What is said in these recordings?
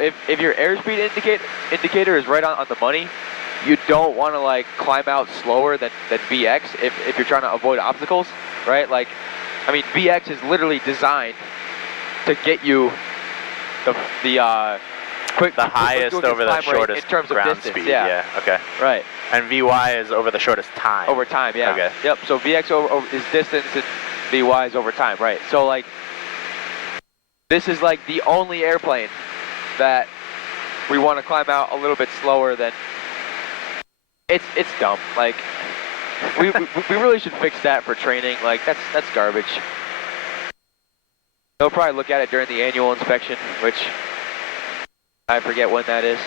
if your airspeed indicator is right on the money, you don't want to like climb out slower than VX if you're trying to avoid obstacles, right? Like, I mean, VX is literally designed to get you the highest over the shortest in terms of ground distance, speed. yeah. Okay. Right. And VY is over the shortest time. Over time, yeah. Okay. Yep. So VX over is distance and VY is over time, right? So like, this is like the only airplane that we want to climb out a little bit slower than. It's dumb. Like, we really should fix that for training. Like, that's garbage. They'll probably look at it during the annual inspection, which I forget when that is.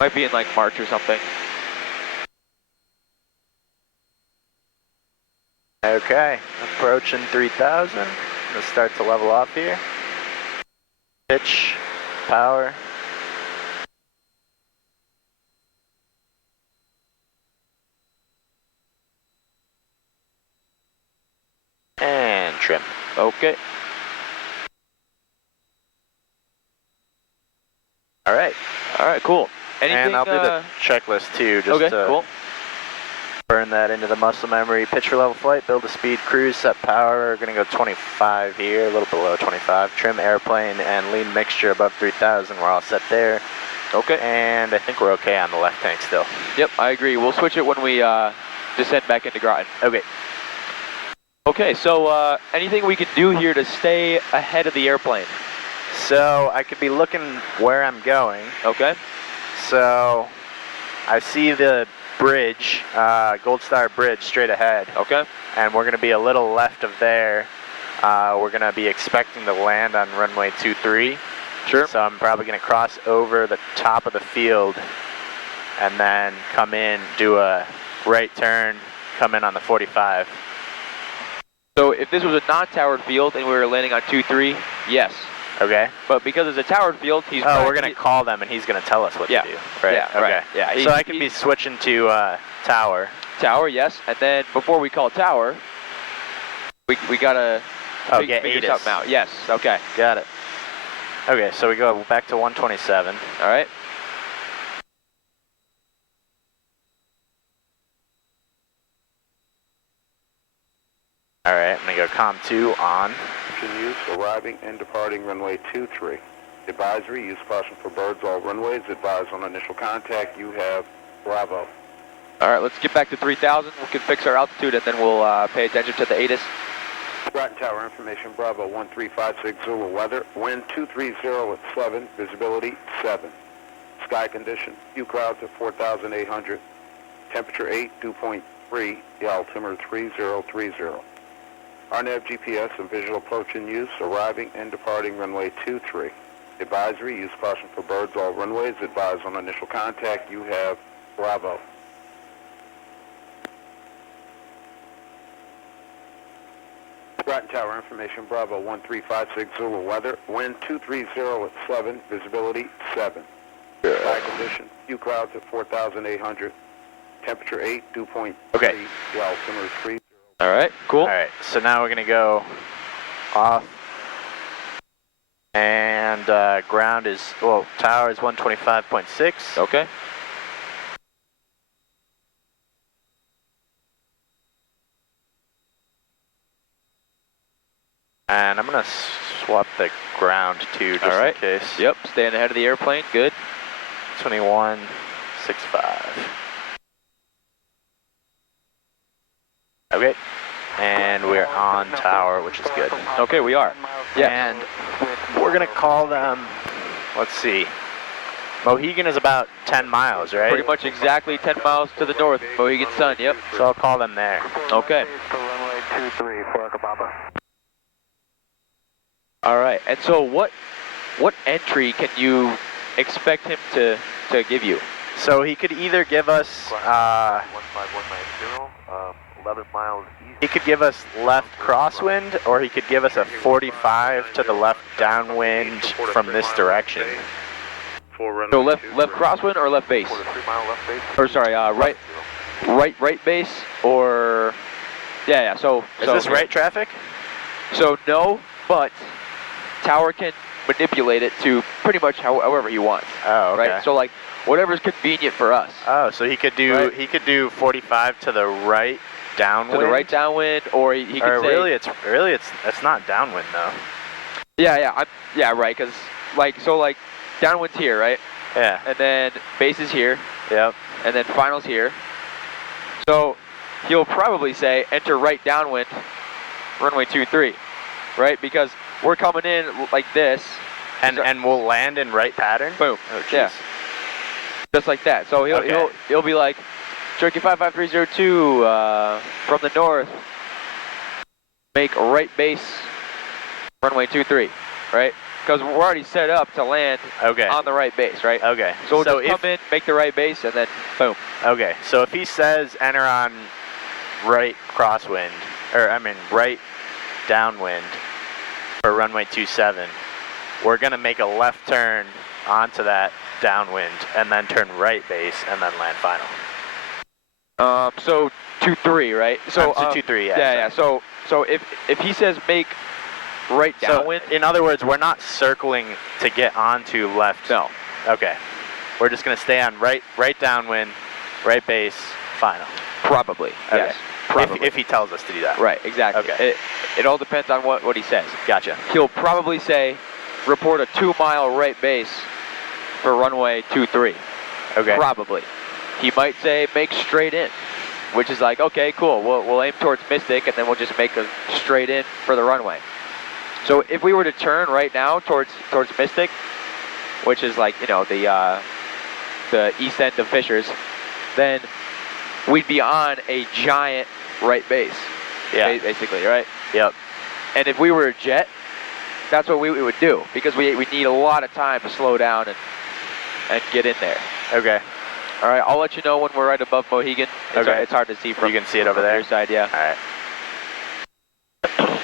Might be in like March or something. Okay, approaching 3,000. Let's start to level off here. Pitch, power. And trim. Okay. All right. All right, cool. Anything, and I'll do the checklist too, just to cool. burn that into the muscle memory. Pitch for level flight, build a speed, cruise, set power. We're gonna go 25 here, a little below 25. Trim airplane and lean mixture above 3,000. We're all set there. Okay. And I think we're okay on the left tank still. Yep, I agree. We'll switch it when we descend back into Groton. Okay. Okay, so anything we can do here to stay ahead of the airplane? So I could be looking where I'm going. Okay. So I see the bridge, Gold Star Bridge straight ahead. Okay. And we're going to be a little left of there. We're going to be expecting to land on runway 23. Sure. So I'm probably going to cross over the top of the field and then come in, do a right turn, come in on the 45. So if this was a non-towered field and we were landing on 2-3, yes. Okay. But because it's a towered field, he's... Oh, we're going to call them and he's going to tell us what to do. Right. Yeah, okay. Right. Yeah. So I can be switching to tower. Tower, yes. And then before we call tower, we got to figure something out. Yes, okay. Got it. Okay, so we go back to 127. All right. All right, I'm going to go COM 2 on. Use arriving and departing runway 23. Advisory, use caution for birds all runways. Advise on initial contact. You have Bravo. All right, let's get back to 3,000. We can fix our altitude and then we'll pay attention to the ATIS. Groton Tower information, Bravo 1356 Zulu weather. Wind 230 at 7, visibility 7. Sky condition, few clouds at 4,800. Temperature 8, dew point 3, the altimeter 3030. RNAV GPS and visual approach in use, arriving and departing runway 23. Advisory, use caution for birds all runways. Advise on initial contact. You have Bravo. Groton Tower information, Bravo 1356 Zulu weather. Wind 230 at 7, visibility 7. Sky condition, few clouds at 4,800. Temperature 8, dew point 3, the altimeter 3. All right, cool. All right, so now we're going to go off. And ground is, well, tower is 125.6. Okay. And I'm going to swap the ground too, just in case. Yep, staying ahead of the airplane, good. 21.65. Okay, and we're on tower, which is good. Okay, we are. Yeah. And we're gonna call them, let's see, Mohegan is about 10 miles, right? Pretty much exactly 10 miles to the north, Mohegan Sun, yep. So I'll call them there. Okay. All right, and so what entry can you expect him to give you? So he could either give us 11 miles east. He could give us left crosswind, or he could give us a 45 to the left downwind from this direction. So left crosswind or left base? Or sorry, right base or So is this right traffic? So no, but tower can manipulate it to pretty much however he wants. Oh, okay. Right. So like whatever's convenient for us. Oh, so he could do Right. he could do 45 to the right downwind. To the right downwind, or he could say really it's not downwind though. Yeah, right. Because like downwind's here, right? Yeah. And then base is here. Yep. And then finals here. So he'll probably say enter right downwind, runway 23, right? Because we're coming in like this. And we'll land in right pattern. Boom. Oh, geez. Yeah. Just like that. So he'll be like, Cherokee 55302 from the north, make right base, runway 23, right? Because we're already set up to land on the right base, right? Okay. So we'll just come in, make the right base, and then boom. Okay. So if he says enter on right crosswind, right downwind for runway 27, we're gonna make a left turn onto that downwind and then turn right base and then land final. So 23, right? So 23, yeah. Yeah. So if he says make right downwind, in other words, we're not circling to get onto left. No. Okay. We're just gonna stay on right downwind, right base, final. Probably. Okay. Yes. Probably. If he tells us to do that. Right. Exactly. Okay. It all depends on what he says. Gotcha. He'll probably say report a 2-mile right base for runway 23. Okay. Probably. He might say make straight in, which is like, okay, cool. We'll aim towards Mystic and then we'll just make a straight in for the runway. So if we were to turn right now towards Mystic, which is like, you know, the east end of Fishers, then we'd be on a giant right base. Yeah. Basically, right? Yep. And if we were a jet, that's what we would do, because we need a lot of time to slow down and get in there. Okay. All right, I'll let you know when we're right above Mohegan. It's hard to see from. You can see it over there. Your side, yeah. All right.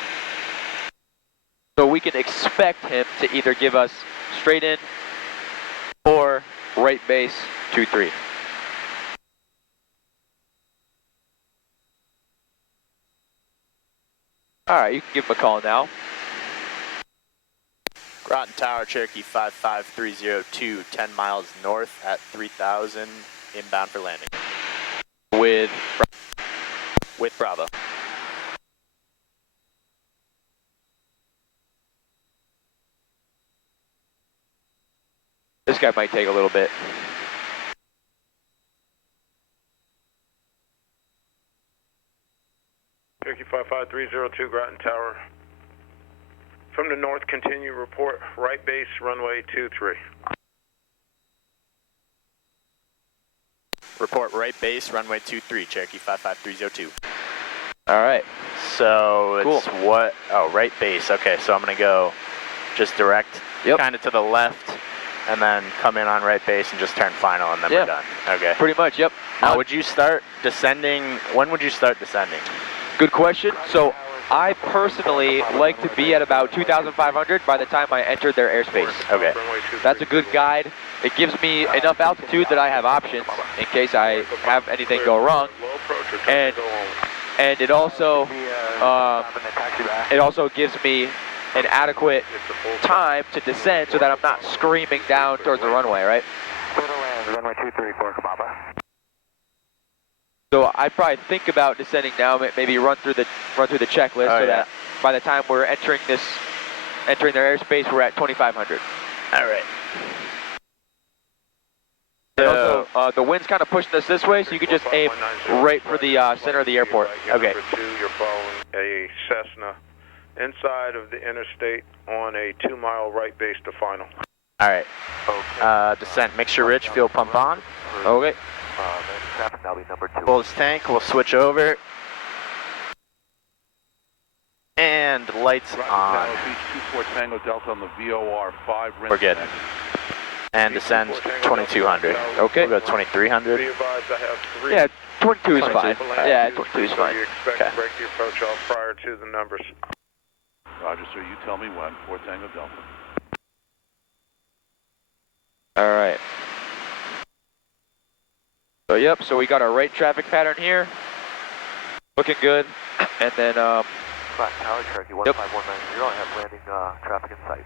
So we can expect him to either give us straight in or right base 23. All right, you can give him a call now. Groton Tower, Cherokee 55302, 10 miles north at 3000, inbound for landing. With Bravo. This guy might take a little bit. Cherokee 55302, Groton Tower. From the north, continue report right base, runway 23. Report right base, runway 23, Cherokee 55302. All right. So Cool. it's what? Oh, right base. Okay, so I'm going to go just direct kind of to the left and then come in on right base and just turn final and then we're done. Okay. Pretty much, yep. Now, would you start descending? When would you start descending? Good question. So I personally like to be at about 2,500 by the time I enter their airspace. Okay. That's a good guide. It gives me enough altitude that I have options in case I have anything go wrong. And it also gives me an adequate time to descend so that I'm not screaming down towards the runway, right? Runway 23 for Kababa. So I'd probably think about descending now, maybe run through the checklist that by the time we're entering their airspace, we're at 2,500. All right. And also, the wind's kind of pushing us this way, so you can just aim right for the center of the airport. Okay. Number 2, you're following a Cessna inside of the interstate on a 2-mile right base to final. All right. Descent, mixture rich, fuel pump on. Okay. Traffic, that'll be number 2. Full tank, we'll switch over. And lights on. Tango Delta on the VOR 5. We're good. And descend 2,200. Okay. We'll go 2,300. Yeah, 22 is fine. Yeah, 22 is fine. You expect to break the approach off prior to the numbers. Roger, sir. You tell me when. 4 Tango Delta. All right. So we got our right traffic pattern here. Looking good. And then, Groton Tower, Cherokee 15190, I have landing traffic in sight.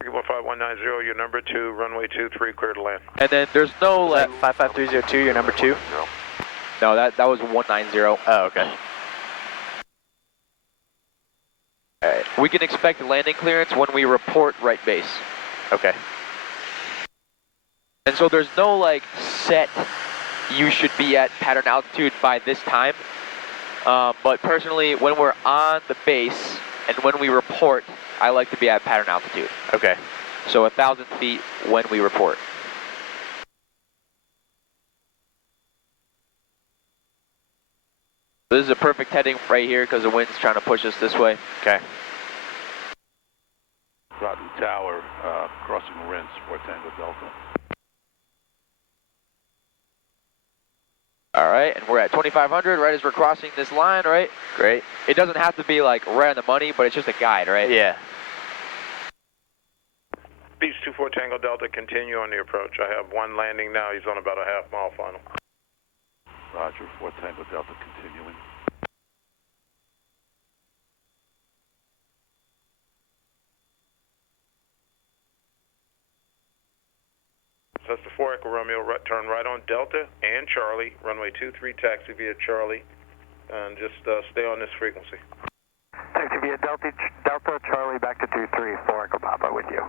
Cherokee 190, you're number 2, runway 23, clear to land. And then there's no Was that 55302, you're number 2? no, that was 190. Oh, okay. Alright. We can expect landing clearance when we report right base. Okay. And so there's no like set you should be at pattern altitude by this time. But personally, when we're on the base and when we report, I like to be at pattern altitude. Okay. So 1,000 feet when we report. This is a perfect heading right here because the wind's trying to push us this way. Okay. Groton Tower, crossing Rinse, 4 Tango Delta. All right, and we're at 2,500 right as we're crossing this line, right? Great. It doesn't have to be like right on the money, but it's just a guide, right? Yeah. Beach 24 Tango Delta, continue on the approach. I have one landing now. He's on about a half-mile final. Roger, 4 Tango Delta, continuing. So that's the 4 Echo Romeo, turn right on Delta and Charlie, runway 23, taxi via Charlie, and just stay on this frequency. Taxi via Delta, Charlie, back to 23, 4 Echo Papa with you.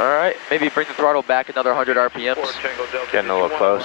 All right, maybe bring the throttle back another 100 RPMs. 4 Tango Delta. Getting a little close.